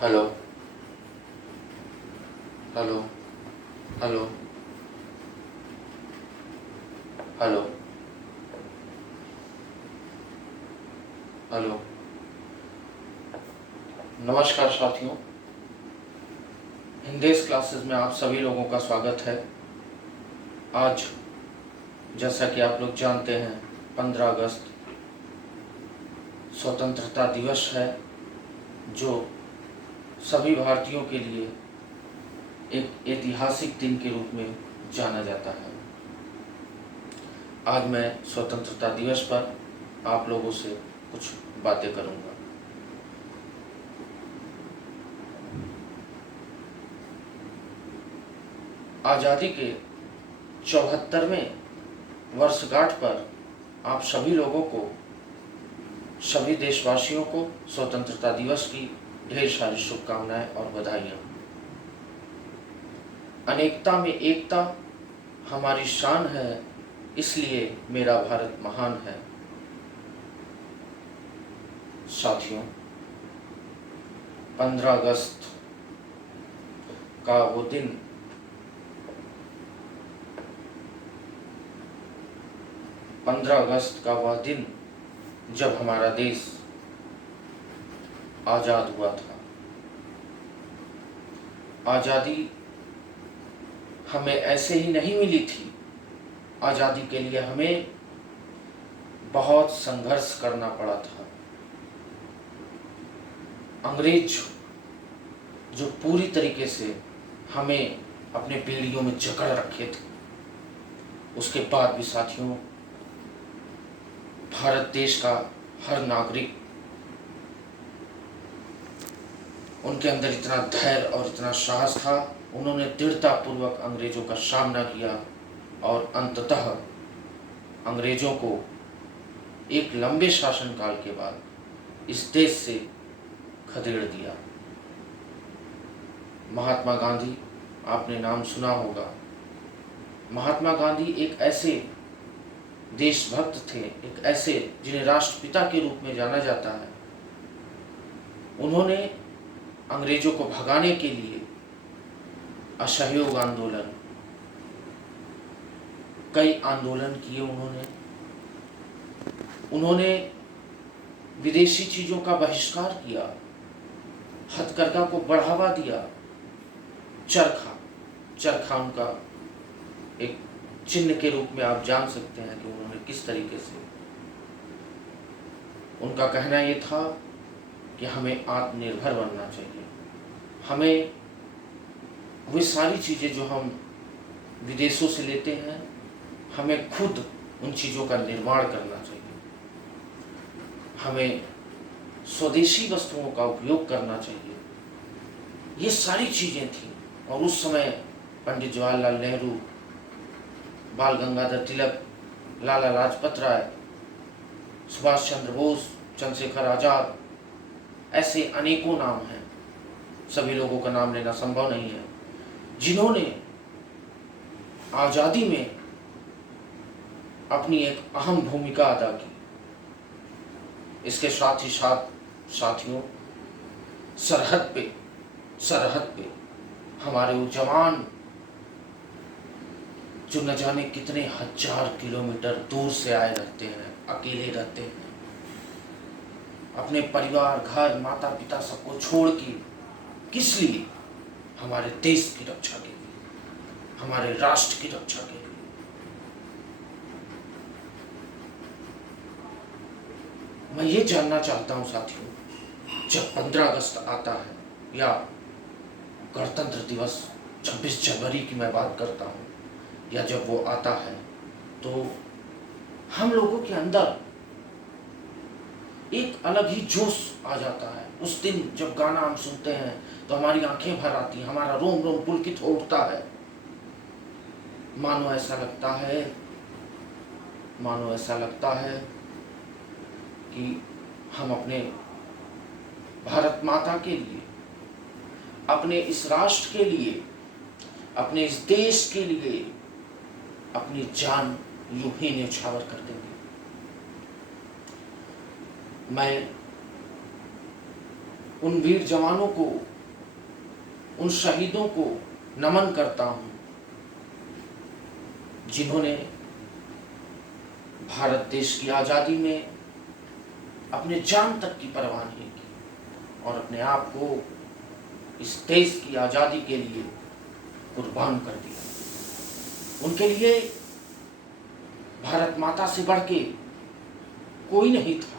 Hello. Hello. Hello. Hello. Hello. नमस्कार साथियों, हिंदीस classes में आप सभी लोगों का स्वागत है। आज जैसा कि आप लोग जानते हैं 15 अगस्त स्वतंत्रता दिवस है, जो सभी भारतीयों के लिए एक ऐतिहासिक दिन के रूप में जाना जाता है। आज मैं स्वतंत्रता दिवस पर आप लोगों से कुछ बातें करूंगा। आज़ादी के 74वें वर्षगांठ पर आप सभी लोगों को, सभी देशवासियों को स्वतंत्रता दिवस की ढेर सारी शुभकामनाएं और बधाइयाँ। अनेकता में एकता हमारी शान है, इसलिए मेरा भारत महान है। साथियों, 15 अगस्त का वो दिन 15 अगस्त का वह दिन जब हमारा देश आज़ाद हुआ था। आज़ादी हमें ऐसे ही नहीं मिली थी। आज़ादी के लिए हमें बहुत संघर्ष करना पड़ा था। अंग्रेज जो पूरी तरीके से हमें अपने पीढ़ियों में जकड़ रखे थे, उसके बाद भी साथियों, भारत देश का हर नागरिक, उनके अंदर इतना धैर्य और इतना साहस था, उन्होंने दृढ़ता पूर्वक अंग्रेजों का सामना किया और अंततः अंग्रेजों को एक लंबे शासनकाल के बाद इस देश से खदेड़ दिया। महात्मा गांधी, आपने नाम सुना होगा। महात्मा गांधी एक ऐसे देशभक्त थे, एक ऐसे जिन्हें राष्ट्रपिता के रूप में जाना जाता है। उन्होंने अंग्रेजों को भगाने के लिए असहयोग आंदोलन, कई आंदोलन किए। उन्होंने विदेशी चीजों का बहिष्कार किया, हथकरघा को बढ़ावा दिया। चरखा उनका एक चिन्ह के रूप में आप जान सकते हैं कि उन्होंने किस तरीके से, उनका कहना ये था कि हमें आत्मनिर्भर बनना चाहिए। हमें वे सारी चीज़ें जो हम विदेशों से लेते हैं, हमें खुद उन चीज़ों का निर्माण करना चाहिए। हमें स्वदेशी वस्तुओं का उपयोग करना चाहिए। ये सारी चीज़ें थी। और उस समय पंडित जवाहरलाल नेहरू, बाल गंगाधर तिलक, लाला लाजपत राय, सुभाष चंद्र बोस, चंद्रशेखर आजाद, ऐसे अनेकों नाम हैं, सभी लोगों का नाम लेना संभव नहीं है, जिन्होंने आज़ादी में अपनी एक अहम भूमिका अदा की। इसके साथ ही साथ साथियों, सरहद पे हमारे वो जवान जो न जाने कितने हजार किलोमीटर दूर से आए रहते हैं, अकेले रहते हैं, अपने परिवार, घर, माता पिता सबको छोड़ के, किस लिए? हमारे देश की रक्षा के लिए, हमारे राष्ट्र की रक्षा के लिए। मैं ये जानना चाहता हूं साथियों, जब 15 अगस्त आता है या गणतंत्र दिवस 26 जनवरी की मैं बात करता हूं, या जब वो आता है, तो हम लोगों के अंदर एक अलग ही जोश आ जाता है। उस दिन जब गाना हम सुनते हैं तो हमारी आंखें भर आती हैं, हमारा रोम रोम पुलकित हो उठता है। मानो ऐसा लगता है कि हम अपने भारत माता के लिए, अपने इस राष्ट्र के लिए, अपने इस देश के लिए अपनी जान यूं ही न्यौछावर कर देंगे। मैं उन वीर जवानों को, उन शहीदों को नमन करता हूं जिन्होंने भारत देश की आजादी में अपने जान तक की परवाह नहीं की और अपने आप को इस देश की आजादी के लिए कुर्बान कर दिया। उनके लिए भारत माता से बढ़ के कोई नहीं था।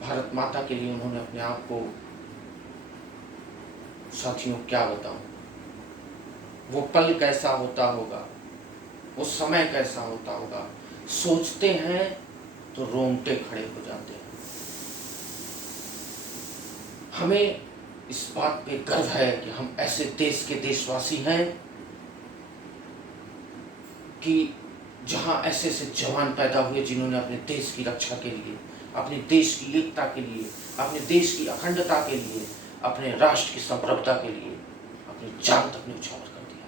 भारत माता के लिए उन्होंने अपने आप को, साथियों क्या बताऊं, वो पल कैसा होता होगा, वो समय कैसा होता होगा, सोचते हैं तो रोंगटे खड़े हो जाते हैं। हमें इस बात पे गर्व है कि हम ऐसे देश के देशवासी हैं कि जहां ऐसे ऐसे जवान पैदा हुए जिन्होंने अपने देश की रक्षा के लिए, अपने देश की एकता के लिए, अपने देश की अखंडता के लिए, अपने राष्ट्र की संप्रभुता के लिए अपनी जान तक न्यौछावर कर दिया।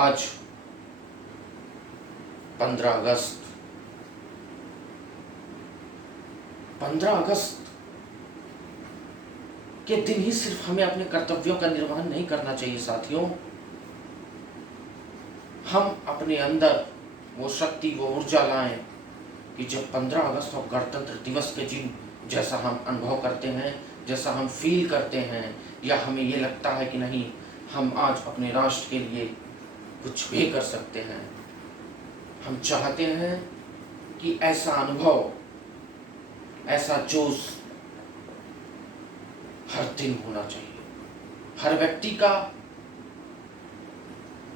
आज 15 अगस्त के दिन ही सिर्फ हमें अपने कर्तव्यों का निर्वहन नहीं करना चाहिए साथियों, हम अपने अंदर वो शक्ति, वो ऊर्जा लाएं कि जब 15 अगस्त और गणतंत्र दिवस के दिन जैसा हम अनुभव करते हैं, जैसा हम फील करते हैं, या हमें ये लगता है कि नहीं हम आज अपने राष्ट्र के लिए कुछ भी कर सकते हैं, हम चाहते हैं कि ऐसा अनुभव, ऐसा जोश हर दिन होना चाहिए। हर व्यक्ति का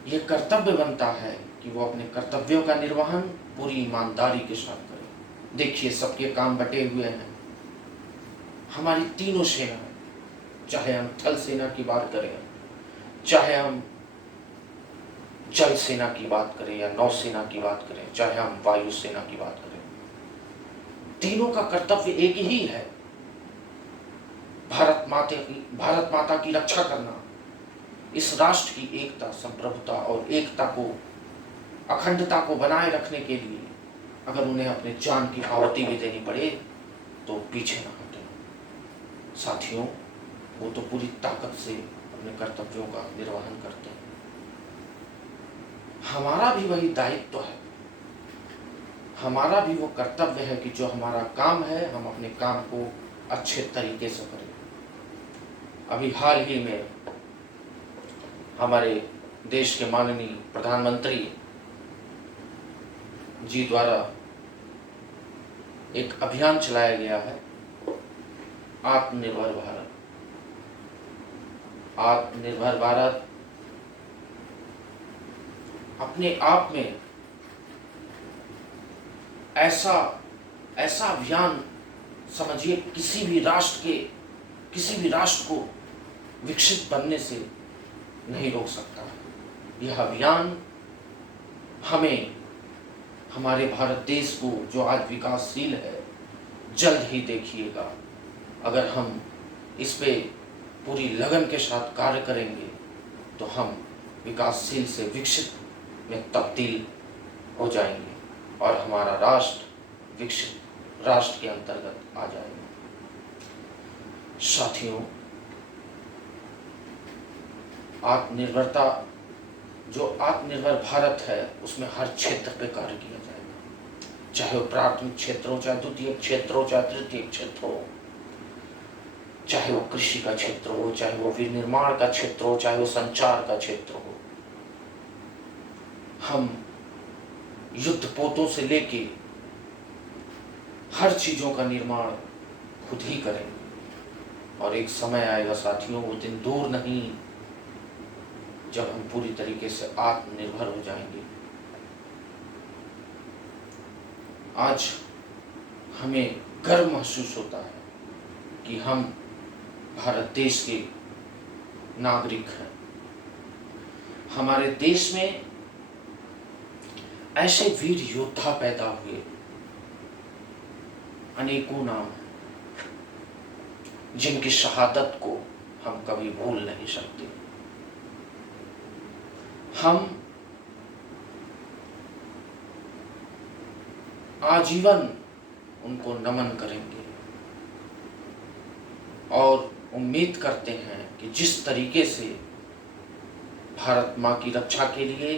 यह कर्तव्य बनता है कि वो अपने कर्तव्यों का निर्वहन पूरी ईमानदारी के साथ करे। देखिए सबके काम बटे हुए हैं। हमारी तीनों सेना, चाहे हम थल सेना की बात करें, चाहे हम जल सेना की बात करें या नौसेना की बात करें, चाहे हम वायु सेना की बात करें, तीनों का कर्तव्य एक ही है, भारत माता की रक्षा करना, इस राष्ट्र की एकता, संप्रभुता और एकता को, अखंडता को बनाए रखने के लिए अगर उन्हें अपने जान की आहुति भी देनी पड़े तो पीछे न हटे। साथियों, वो तो पूरी ताकत से अपने कर्तव्यों का निर्वहन करते हैं। हमारा भी वही दायित्व है, हमारा भी वो कर्तव्य है कि जो हमारा काम है हम अपने काम को अच्छे तरीके से करें। अभी हाल ही में हमारे देश के माननीय प्रधानमंत्री जी द्वारा एक अभियान चलाया गया है, आत्मनिर्भर भारत। आत्मनिर्भर भारत अपने आप में ऐसा अभियान समझिए किसी भी राष्ट्र को विकसित बनने से नहीं रोक सकता। यह अभियान हमें, हमारे भारत देश को जो आज विकासशील है, जल्द ही देखिएगा अगर हम इस पे पूरी लगन के साथ कार्य करेंगे तो हम विकासशील से विकसित में तब्दील हो जाएंगे और हमारा राष्ट्र विकसित राष्ट्र के अंतर्गत आ जाएगा। साथियों, आत्मनिर्भरता, जो आत्मनिर्भर भारत है उसमें हर क्षेत्र पे कार्य किया जाएगा, चाहे वो प्राथमिक क्षेत्र हो, चाहे द्वितीयक क्षेत्र हो, चाहे तृतीयक क्षेत्र हो, चाहे वो कृषि का क्षेत्र हो, चाहे वो विनिर्माण का क्षेत्र हो, चाहे वो संचार का क्षेत्र हो। हम युद्धपोतों से लेके हर चीजों का निर्माण खुद ही करेंगे और एक समय आएगा साथियों, वो दिन दूर नहीं जब हम पूरी तरीके से आत्मनिर्भर हो जाएंगे। आज हमें गर्व महसूस होता है कि हम भारत देश के नागरिक हैं। हमारे देश में ऐसे वीर योद्धा पैदा हुए, अनेकों नाम हैं जिनकी शहादत को हम कभी भूल नहीं सकते। हम आजीवन उनको नमन करेंगे और उम्मीद करते हैं कि जिस तरीके से भारत माँ की रक्षा के लिए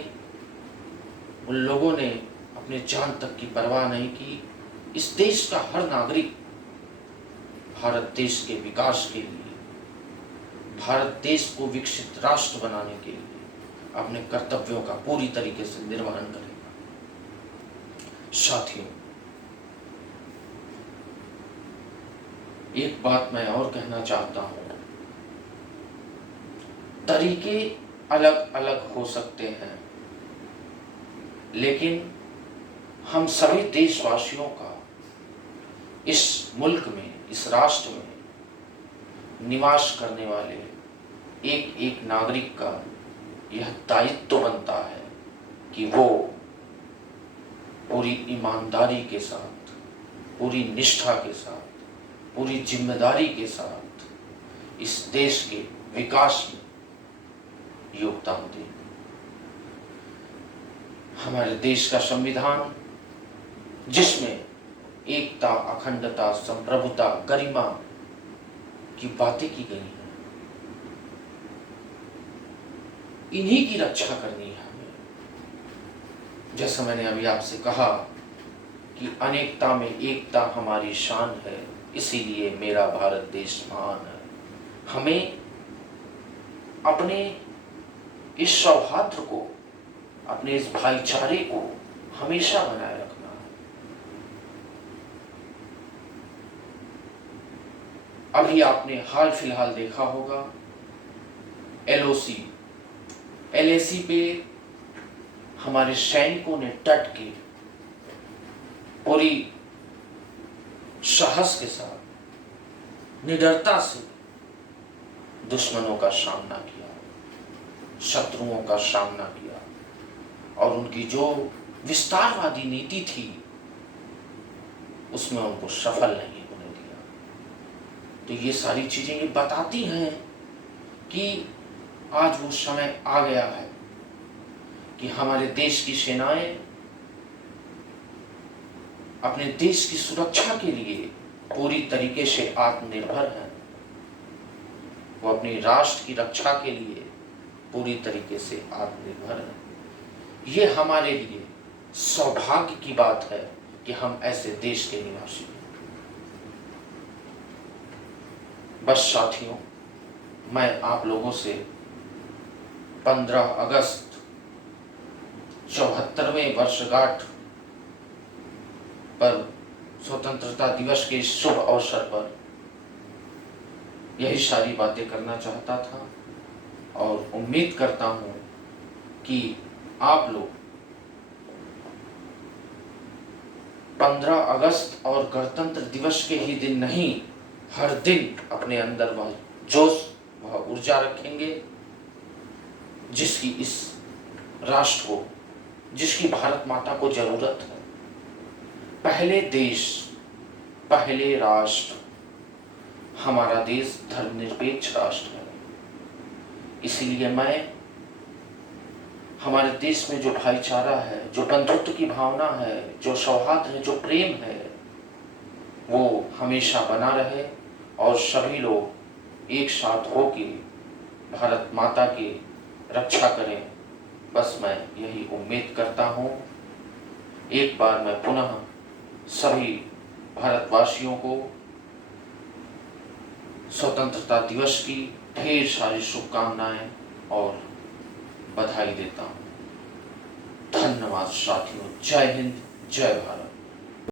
उन लोगों ने अपने जान तक की परवाह नहीं की, इस देश का हर नागरिक भारत देश के विकास के लिए, भारत देश को विकसित राष्ट्र बनाने के लिए अपने कर्तव्यों का पूरी तरीके से निर्वहन करेगा। साथियों, एक बात मैं और कहना चाहता हूं, तरीके अलग अलग हो सकते हैं, लेकिन हम सभी देशवासियों का इस मुल्क में, इस राष्ट्र में निवास करने वाले एक एक नागरिक का यह दायित्व बनता है कि वो पूरी ईमानदारी के साथ, पूरी निष्ठा के साथ, पूरी जिम्मेदारी के साथ इस देश के विकास में योगदान दें। हमारे देश का संविधान, जिसमें एकता, अखंडता, संप्रभुता, गरिमा की बातें की गई हैं, इन्हीं की रक्षा करनी है हमें। जैसा मैंने अभी आपसे कहा कि अनेकता में एकता हमारी शान है, इसीलिए मेरा भारत देश महान है। हमें अपने इस सौहार्द को, अपने इस भाईचारे को हमेशा बनाए रखना है। अभी आपने हाल फिलहाल देखा होगा LAC पे हमारे सैनिकों ने डट के पूरी साहस के साथ, निडरता से दुश्मनों का सामना किया, शत्रुओं का सामना किया और उनकी जो विस्तारवादी नीति थी उसमें उनको सफल नहीं होने दिया। तो ये सारी चीजें ये बताती हैं कि आज वो समय आ गया है कि हमारे देश की सेनाएं अपने देश की सुरक्षा के लिए पूरी तरीके से आत्मनिर्भर हैं। वो अपनी राष्ट्र की रक्षा के लिए पूरी तरीके से आत्मनिर्भर हैं। ये हमारे लिए सौभाग्य की बात है कि हम ऐसे देश के निवासी हैं। बस साथियों, मैं आप लोगों से 15 अगस्त 74वें वर्षगांठ पर स्वतंत्रता दिवस के इस शुभ अवसर पर यही सारी बातें करना चाहता था और उम्मीद करता हूं कि आप लोग 15 अगस्त और गणतंत्र दिवस के ही दिन नहीं, हर दिन अपने अंदर वह जोश, वह ऊर्जा रखेंगे जिसकी इस राष्ट्र को, जिसकी भारत माता को जरूरत है। पहले देश, पहले राष्ट्र, हमारा देश धर्मनिरपेक्ष राष्ट्र है। इसीलिए मैं हमारे देश में जो भाईचारा है, जो बंधुत्व की भावना है, जो सौहार्द है, जो प्रेम है, वो हमेशा बना रहे और सभी लोग एक साथ होके भारत माता की रक्षा करें। बस मैं यही उम्मीद करता हूँ। एक बार मैं पुनः सभी भारतवासियों को स्वतंत्रता दिवस की ढेर सारी शुभकामनाएं और बधाई देता हूँ। धन्यवाद साथियों। जय हिंद, जय भारत।